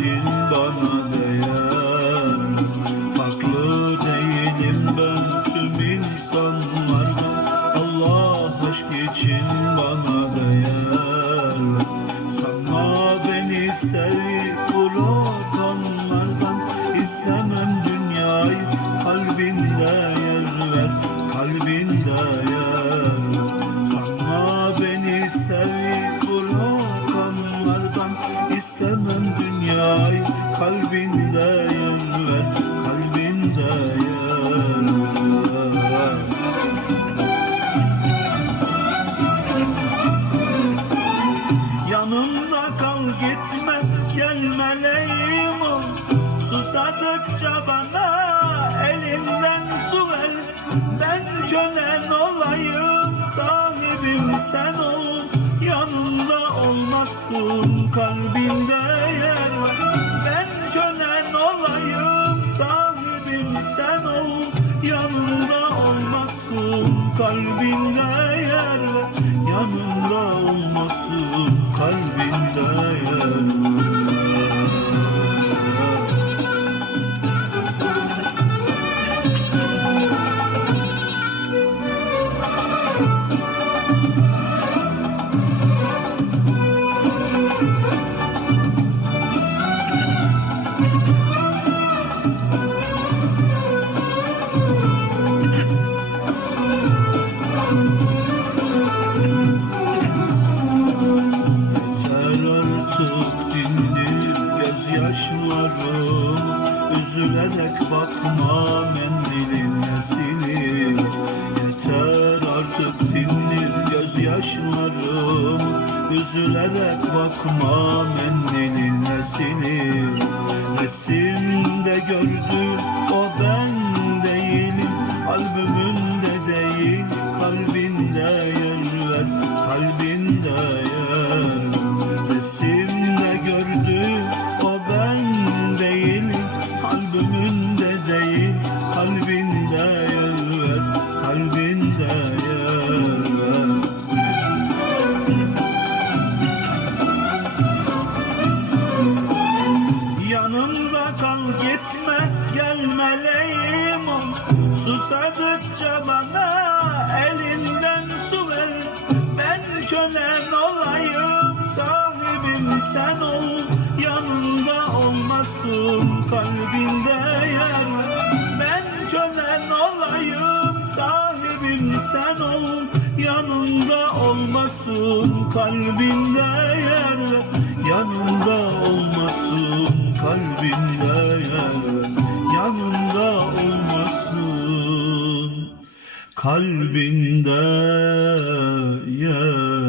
için bana değer. Farklı değilim ben tüm insanlardan Allah aşk için bana değer. Sanma beni sevip bırakanlardan istemem dünyayı kalbinde yer ver Kalbinde yer. Ver Sanma beni sevip bırakanlardan istemem dünyayı kalbinde yer ver Kalbinde yer ver Yanımda kal gitme gel meleğim Susadıkça bana elinden su ver. Ben kölen olayım sahibim sen ol Yanımda olmasın kalbinde yer var. Ben kölen olayım sahibim sen ol. Yanımda olmasın kalbinde yer var. Yanımda olmasın Üzülerek bakma mendilinle silir Yeter artık dindir gözyaşlarım. Üzülerek bakma mendilinle silir Resimde gördüm o meleğim Susadıkça bana elinden su ver. Ben kölen olayım sahibim sen ol. Yanımda olmasın kalbinde yer. Ben kölen olayım sahibim sen ol. Yanımda olmasın kalbinde yer. Ver Yanımda olmasın kalbinde yer ver Yanımda olmasın kalbinde yer